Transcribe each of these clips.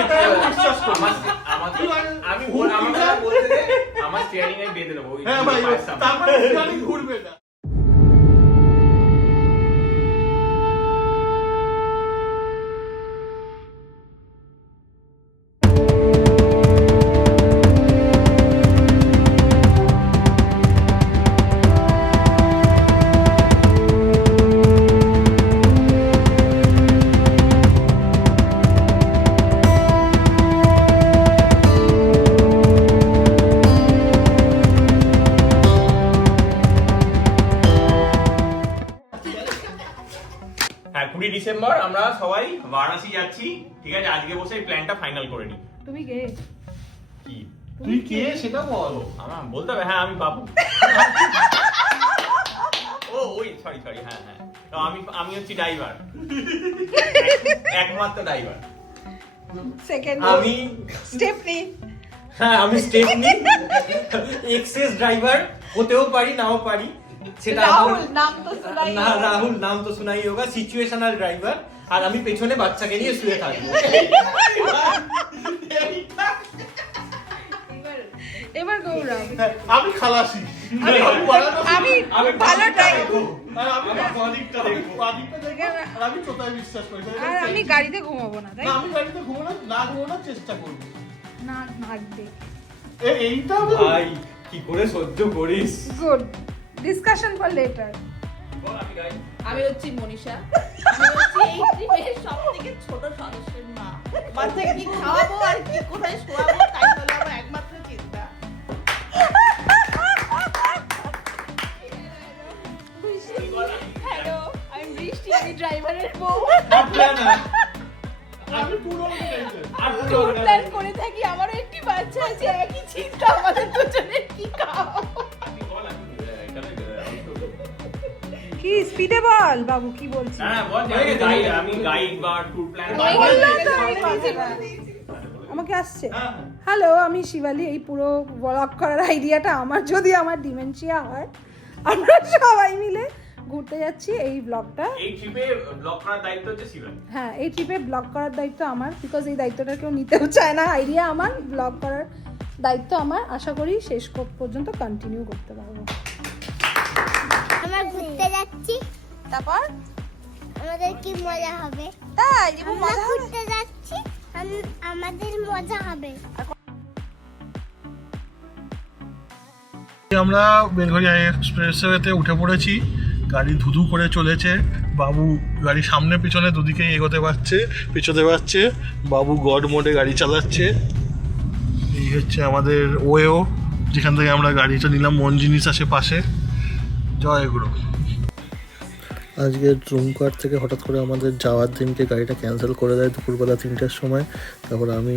এটা আমি বিশ্বাস করি। আমি বলতে দে, আমার স্টিয়ারিং এ বেঁধে দেবো। হ্যাঁ ভাই, তারপরে স্টিয়ারিং ঘুরবে না। হ্যাঁ, 20 ডিসেম্বর আমরা সবাই বারাণসী যাচ্ছি। ঠিক আছে, আজকে বসে এই প্ল্যানটা ফাইনাল করে নি। তুমি কে? কি তুই কে সেটা বল। আমার বলতে হবে? হ্যাঁ, আমি বাবু। ও ওই সরি হ্যাঁ তো আমি হচ্ছি ড্রাইভার, একমাত্র ড্রাইভার। সেকেন্ড আমি স্টেপনি। হ্যাঁ, আমি স্টেপনি, এক্সেস ড্রাইভার হতেও পারি নাও পারি, সেটা রাহুল নাম তো শোনাই। না, রাহুল নাম তো শোনাই হোগা, সিচুয়েশনাল ড্রাইভার। আর আমি পেছনে বাচ্চাকে নিয়ে শুয়ে থাকবো। এবার গৌরব। আমি খালাসি। আমি ভালো ড্রাইভার। আর আমি বাদিকটা দেখবো, বাদিকটা দেখবো। আর আমি কোথায় বিশ্বাস করি। আর আমি গাড়িতে ঘুমাবো না, তাই? না, আমি গাড়িতে ঘুমানোর চেষ্টা করব। না থাকবে। এইটা ভাই কি করে সহ্য করিস? Good discussion for letter. আমি হচ্ছি মনীষা। আমি হচ্ছি এই ট্রিপের সবথেকে ছোট সদস্যের মা। বাচ্চাকে কি খাওয়াবো আর কি কোথায় শোয়াবো তাই হলো আমার একমাত্র চিন্তা। হ্যালো, আমি বৃষ্টি, আমি ড্রাইভারের বউ। আমি পুরো ট্যুর প্ল্যান করে থাকি, আমারও একটি বাচ্চা আছে, একই চিন্তা আমাদের দুজনের কি খাওয়াবো। কি স্পিডে বল বাবু, কি বলছিস? হ্যাঁ বল, আমি গাইড বা ট্যুর প্ল্যান বললাম তো আমি কথা না। আমাকে আসছে। হ্যালো, আমি শিবালি। এই পুরো ব্লগ করার আইডিয়াটা আমার। যদি আমার ডিমেনশিয়া হয়, আমরা সবাই মিলে ঘুরতে যাচ্ছি। এই ব্লগটা, এই ট্রিপে ব্লগ করার দায়িত্ব হচ্ছে শিবানী। হ্যাঁ এই ট্রিপে ব্লগ করার দায়িত্ব আমার, বিকজ এই দায়িত্বটা কেউ নিতেও চায় না। আইডিয়া আমার, ব্লগ করার দায়িত্ব আমার। আশা করি শেষ পর্যন্ত কন্টিনিউ করতে পারবো। আমরা ঘুরতে যাচ্ছি, তারপর আমাদের কি মজা হবে। তাই আমরা ঘুরতে যাচ্ছি, আমাদের মজা হবে। আমরা বেলঘড়িয়া এক্সপ্রেসওয়েতে উঠে পড়েছি। গাড়ি ধুধু করে চলেছে। বাবু গাড়ি সামনে পিছনে দুদিকেই এগোতে পারছে, পিছোতে পারছে। বাবু গড মোডে গাড়ি চালাচ্ছে। এই হচ্ছে আমাদের ওয়েও, যেখান থেকে আমরা গাড়িটা নিলাম। মন জিনিস আছে পাশে। জয় গুরু। আজকে ড্রুমকার থেকে হঠাৎ করে আমাদের যাওয়ার দিনকে গাড়িটা ক্যান্সেল করে দেয় দুপুরবেলা 3টার সময়। তারপর আমি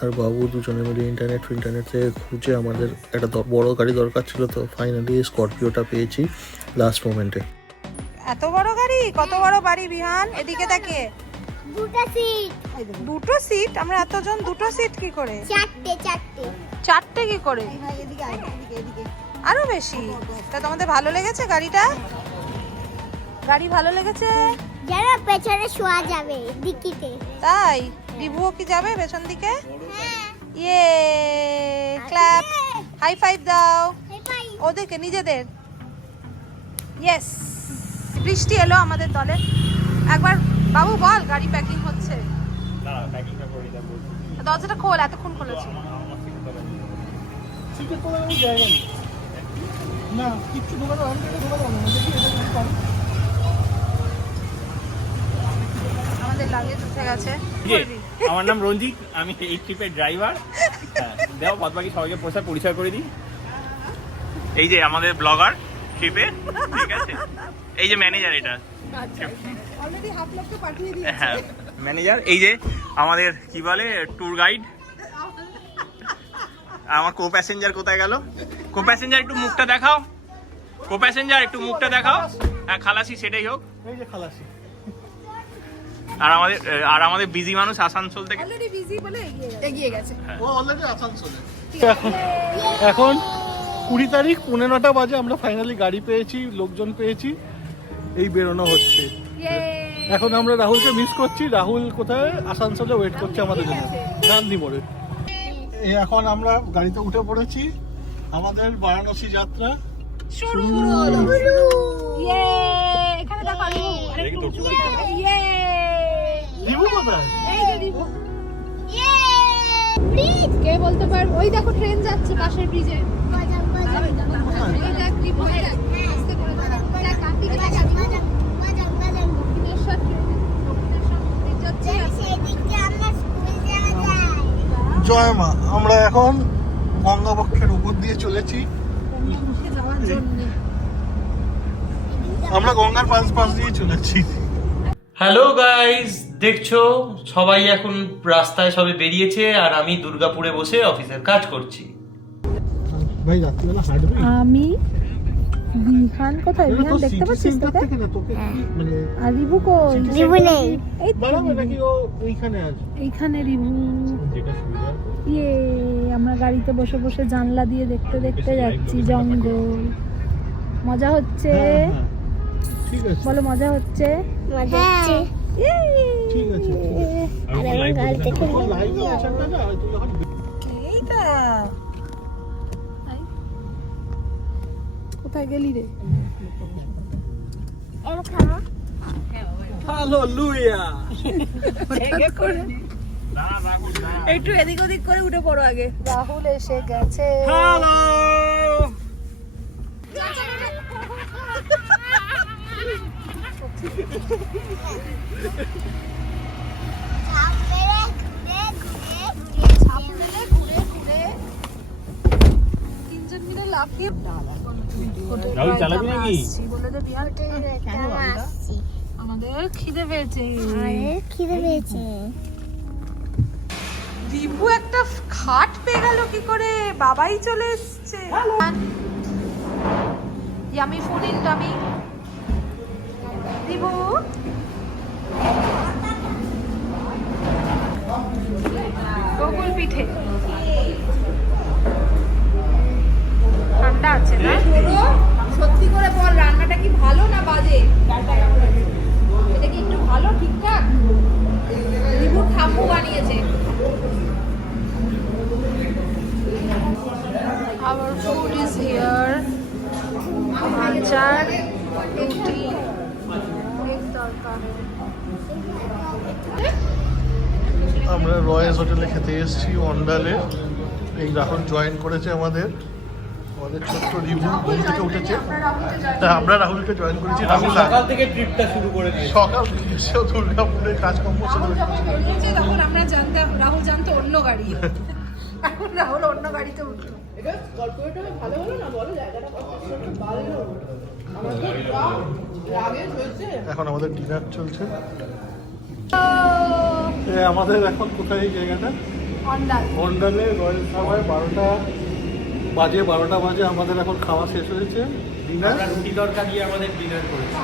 আর বাবু দুজনে মিলে ইন্টারনেট থেকে খুঁজে আমাদের একটা বড় গাড়ি দরকার ছিল, তো ফাইনালি স্করপিওটা পেয়েছি লাস্ট মোমেন্টে। এত বড় গাড়ি, কত বড় বাড়ি বিহান? এদিকে তাকে দুটো সিট। দুটো সিট? আমরা এতজন দুটো সিট কি করে? চারটে কি করে? আরো বেশি। তা তোমাদের ভালো লেগেছে গাড়িটা? গাড়ি ভালো লেগেছে? যারা পেছনে শোয়া যাবে ডিকিতে। তাই? ডিভুও কি যাবে পেছন দিকে? হ্যাঁ, ইয়ে, ক্ল্যাপ, হাই ফাইভ দাও এটাই। ওদেরকে, নিজেদের। ইয়েস। বৃষ্টি এলো আমাদের দলে। একবার বাবু বল, গাড়ি প্যাকিং হচ্ছে। না, প্যাকিংটা করে দাও। দরজাটা খোল, এতক্ষণ খুলেছি। না, কিচ্ছু ঢোকানো না। আমাদের লাগেজ উঠে গেছে। আমার নাম রঞ্জিত, আমি এই ট্রিপের ড্রাইভার। দেও বাদ বাকি সবাইকে পরিচয় করে দিই। এই যে আমাদের ব্লগার ট্রিপে, ঠিক আছে? এই যে ম্যানেজার, এটা অলরেডি হাফ লোককে পাঠিয়ে দিয়েছে। হ্যাঁ ম্যানেজার। এই যে আমাদের কি বলে ট্যুর গাইড। আমার কো প্যাসেঞ্জার কোথায় গেল? কো প্যাসেঞ্জার একটু মুখটা দেখাও। কো প্যাসেঞ্জার একটু মুখটা দেখাও। হ্যাঁ, খালাসি সেটাই হোক। এই যে খালাসি। আর আমাদের বিজি মানুষ আসানসোল থেকে। অলরেডি বিজি বলে এগিয়ে গেছে। ও অলরেডি আসানসোলে। এখন 20 তারিখ 9:15 বাজে। আমরা ফাইনালি গাড়ি পেয়েছি, লোকজন পেয়েছি, এই বেরোনো হচ্ছে। এখন আমরা রাহুলকে মিস করছি। রাহুল কোথায়? আসানসোলে ওয়েট করছে আমাদের জন্য। গান্ধী মোড়ে। এই এখন আমরা গাড়িতে উঠে পড়েছি, আমাদের বারাণসী যাত্রা শুরু হলো। ইয়ে, এখানে দেখো রিভু। ইয়ে, রিভু কোথায়? এই যে রিভু। কে বলতে পারবে? ওই দেখো ট্রেন যাচ্ছে পাশের ব্রিজে। এই দেখ রিভু, এই দেখ। আস্তে করে দাঁড়া। দেখ কার্তিক যাচ্ছে। দক্ষিণেশ্বর ট্রেন, দক্ষিণেশ্বর ব্রিজ যাচ্ছে। জয় মা, আমরা এখন গঙ্গাবক্ষের উপর দিয়ে চলেছি। মুখে যাওয়ার জন্য। আমরা গঙ্গার পাশ দিয়ে চলেছি। হ্যালো গাইস, দেখছো সবাই এখন রাস্তায় সবে বেরিয়েছে আর আমি দুর্গাপুরে বসে অফিসের কাজ করছি। ভাই রাত্রিবেলা হাঁটবি? আমি বিহান কোথায়? বিহান দেখতে পাচ্ছিস তোকে? আর রিভু কই? রিভু নেই। এই তো বাড়াবে নাকি ও এইখানে আছে? এইখানে রিভু। ইয়ে, আমরা গাড়িতে বসে বসে জানলা দিয়ে দেখতে দেখতে যাচ্ছি জঙ্গল। মজা হচ্ছে? ঠিক আছে, বলো মজা হচ্ছে? ইয়ে। ঠিক আছে। লাইভে আসার না না, তুই যখন এইটা কোথায় গেলি রে? একটু এদিক ওদিক করে উঠে পড়ো আগে। রাহুল এসে গেছে। তিনজন মিলে লাফিয়ে রাহুল চালাবি নাকি? বলে দে বিহার। আমাদের খিদে পেয়েছে। রিভু একটা খাট পেয়ে গেল কি করে? বাবাই চলে এসছে। Yummy food in tummy. Ribhu গোকুল পিঠে ঠান্ডা আছে না? সত্যি করে বল, রান্নাটা কি ভালো না বাজে? এটা কি একটু ভালো, ঠিকঠাক? রিভুর ঠাম্মু বানিয়েছে। Our food is here. আচার, রুটি, এক তরকারি। আমরা রয়েস হোটেলে খেতে এসেছি অন্ডালে। এই রাহুল জয়েন করেছে আমাদের ছোট্ট রিভু ঘুম থেকে উঠেছে। আমরা রাহুলকে জয়েন করেছি। রাহুল সকাল থেকে ট্রিপটা শুরু করে দিয়েছি। সকাল থেকে সেও দুর্গাপুরে কাজকর্ম শুরু করেছে। বলেছে তখন আমরা জানতাম, রাহুল জানতো অন্য গাড়ি। এখন রাহুল অন্য গাড়িতে উঠলো। ভালো হলো না বলো? জায়গাটা ভালো। আমার তো রাগে হয়েছে। এখন আমাদের ডিনার চলছে। আমাদের এখন কোথায় এই জায়গাটা? অন্ডালে রয়্যাল ধাবায় 12টা বাজে আমাদের এখন খাওয়া শেষ হয়েছে। ডিনার রুটি তরকারি দিয়ে আমাদের ডিনার করেছি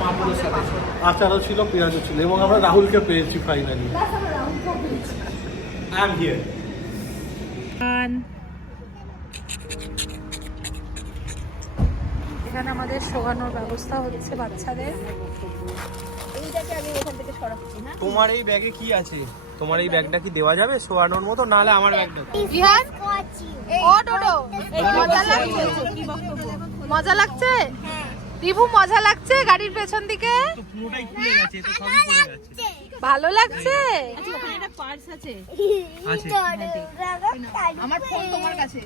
পাঁপড়ের সাথে। আচারও ছিল, পেঁয়াজও ছিল, এবং আমরা রাহুলকে পেয়েছি ফাইনালি। I am here. এখানে আমাদের শোয়ানোর ব্যবস্থা হচ্ছে বাচ্চাদের। এইটাকে আমি ওখান থেকে সরাচ্ছি না। তোমার এই ব্যাগে কি আছে? তোমার এই ব্যাগটা কি দেওয়া যাবে শোয়ানোর মতো? নাহলে আমার ব্যাগটা বিহান ও ডোডো, মজা লাগছে? মজা লাগছে রিভু? মজা লাগছে গাড়ির পেছন দিকে? তো পুরোটাই খুলে গেছে, তো সবই পড়ে গেছে। ভালো লাগছে? ওখানে একটা পার্স আছে। আছে। আমার ফোন তোমার কাছে।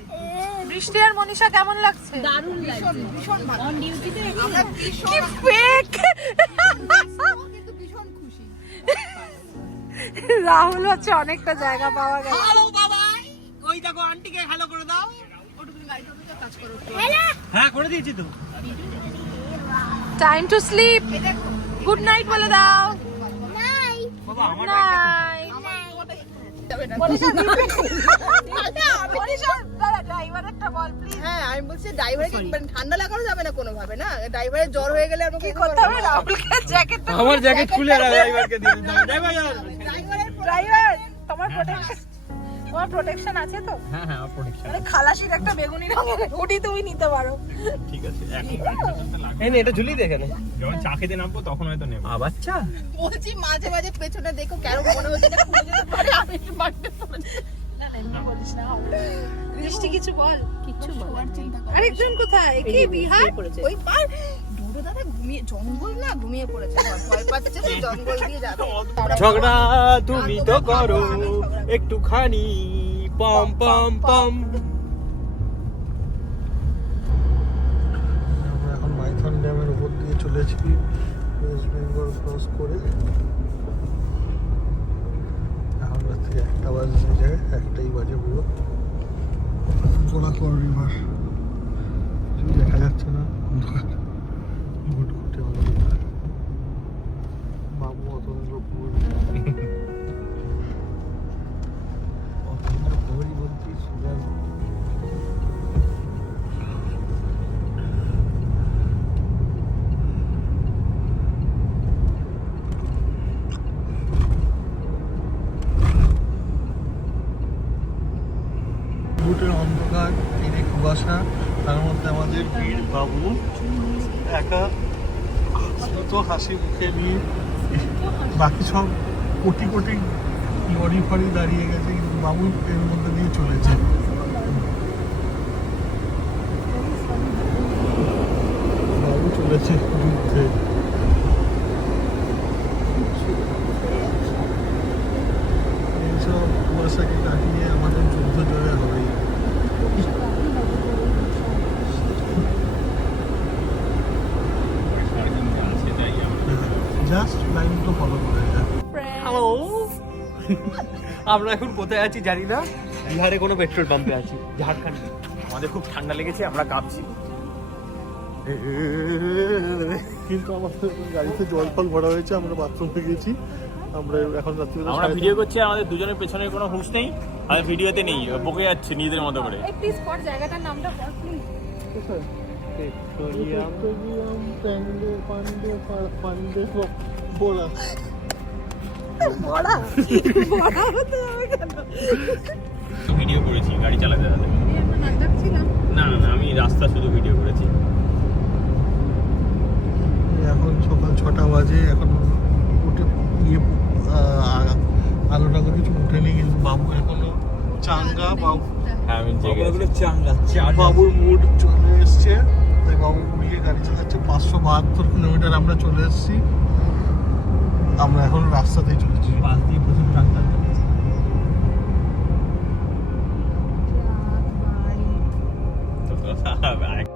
বৃষ্টি আর মনীষা কেমন লাগছে? দারুণ লাগছে, ভীষণ ভালো। অন ডিউটিতে আমরা ভীষণ কি ফেক! কিন্তু ভীষণ খুশি। রাহুল হচ্ছে অনেকটা জায়গা পাওয়া গেছে। হ্যালো বাবা, ওই দেখো আন্টিকে হ্যালো করে দাও। হ্যাঁ করে দিয়েছি তো। Time to sleep. Good night বলে দাও। বাবা আমার নাইট। ড্রাইভারেরটা ball please. হ্যাঁ আমি বলছি ড্রাইভারে ঠান্ডা লাগানো যাবে না কোনোভাবে না? ড্রাইভারের জ্বর হয়ে গেলে আমাকে কি করতে হবে? রাহুলকে জ্যাকেট। আমার জ্যাকেট খুলে ড্রাইভারকে দিয়ে দাও। ড্রাইভার ড্রাইভার তোমার প্রোটেকশন। তোমার প্রোটেকশন আছে তো? হ্যাঁ হ্যাঁ, প্রোটেকশন মানে খালাসির একটা বেগুনি রঙের হুডি তুমি নিতে পারো। ঠিক আছে। এখন এই নে এটা ঝুলিয়ে দে এখানে। যখন চা খেতে নামবো তখন হয়তো নেব। আবার চা? বলছি মাঝে মাঝে পেছনে দেখো কেন মনে হচ্ছে না খুলে যেতে পারে, আমি একটু বাড়তে পারি। না না এমনি বলিস না। বৃষ্টি কিছু বল। কিচ্ছু বলার চিন্তা করো। আরেকজন কোথায়? কি বিহার? ওই পার ডুডু দাদা ঘুমিয়ে, জঙ্গল না ঘুমিয়ে পড়েছে, ভয় পাচ্ছে তো জঙ্গল দিয়ে যাবে। ঝগড়া তুমি তো করো একটুখানি পম পম পম। আমরা এখন মাইথন ড্যামের উপর দিয়ে চলেছি ওয়েস্ট বেঙ্গল ক্রস করে। এখন রাত্রি 1টা বাজে যায়, 1টাই বাজে পুরো। কোলাকর রিভার দেখা যাচ্ছে না, ঘুটঘুটে অন্ধকার। বাবু অতন্দ্রপুর অতন্দ্রপুরই বলছি সুরাজ। বুটের অন্ধকার, এই যে কুয়াশা, তার মধ্যে আমাদের বীর বাবু একা তো হাসি মুখে নিয়ে, বাকি সব কোটি কোটি লরি ফরি দাঁড়িয়ে গেছে, কিন্তু বাবু এর মধ্যে দিয়ে চলেছে। বাবু চলেছে যুদ্ধে। এইসব কুয়াশাকে কাটিয়ে আমাদের যুদ্ধ জয় হবে। জাস্ট লাইন তো ফলো করে যা। হ্যালো, আমরা এখন কোথায় আছি জানি না। বিহারে কোনো পেট্রোল পাম্পে আছি, ঝাড়খণ্ড। আমাদের খুব ঠান্ডা লেগেছে, আমরা কাঁপছি। কিন্তু আমাদের গাড়িতে জল ফল ভরা হয়েছে, আমরা বাথরুমে গেছি। আমরা এখন রাত্রিবেলা আমরা ভিডিও করছি, আর আমাদের দুজনের পেছনে কোনো হুঁশ নেই, আমাদের ভিডিওতে নেই, বকে যাচ্ছে নিজেদের মতো করে। এই প্লিজ স্পট জায়গাটার নামটা বল প্লিজ। পেট্রোলিয়াম পান্ডে পান্ডে পান্ডে বলা। বড়া বড়া হতে হবে কেন? ভিডিও করেছি গাড়ি চালাতে চালাতে। এই আমরা নাক ডাকছিলাম। না না না, আমি রাস্তা শুধু ভিডিও করেছি। এখন সকাল 6টা বাজে, এখন উঠে ইয়ে আলোটা কিছু উঠেনি, কিন্তু বাবু এখনো চাঙ্গা। বাবু হ্যাঁ, আমি জেগে আছি। চাঙ্গা বাবুর মুড চলে এসছে, তাই বাবু উড়িয়ে গাড়ি চালাচ্ছে। 572 কিলোমিটার আমরা চলে এসেছি। আমরা এখন রাস্তাতেই চলেছি। পাশ দিয়ে প্রচুর ট্রাক্টর চলেছে। তো আরেক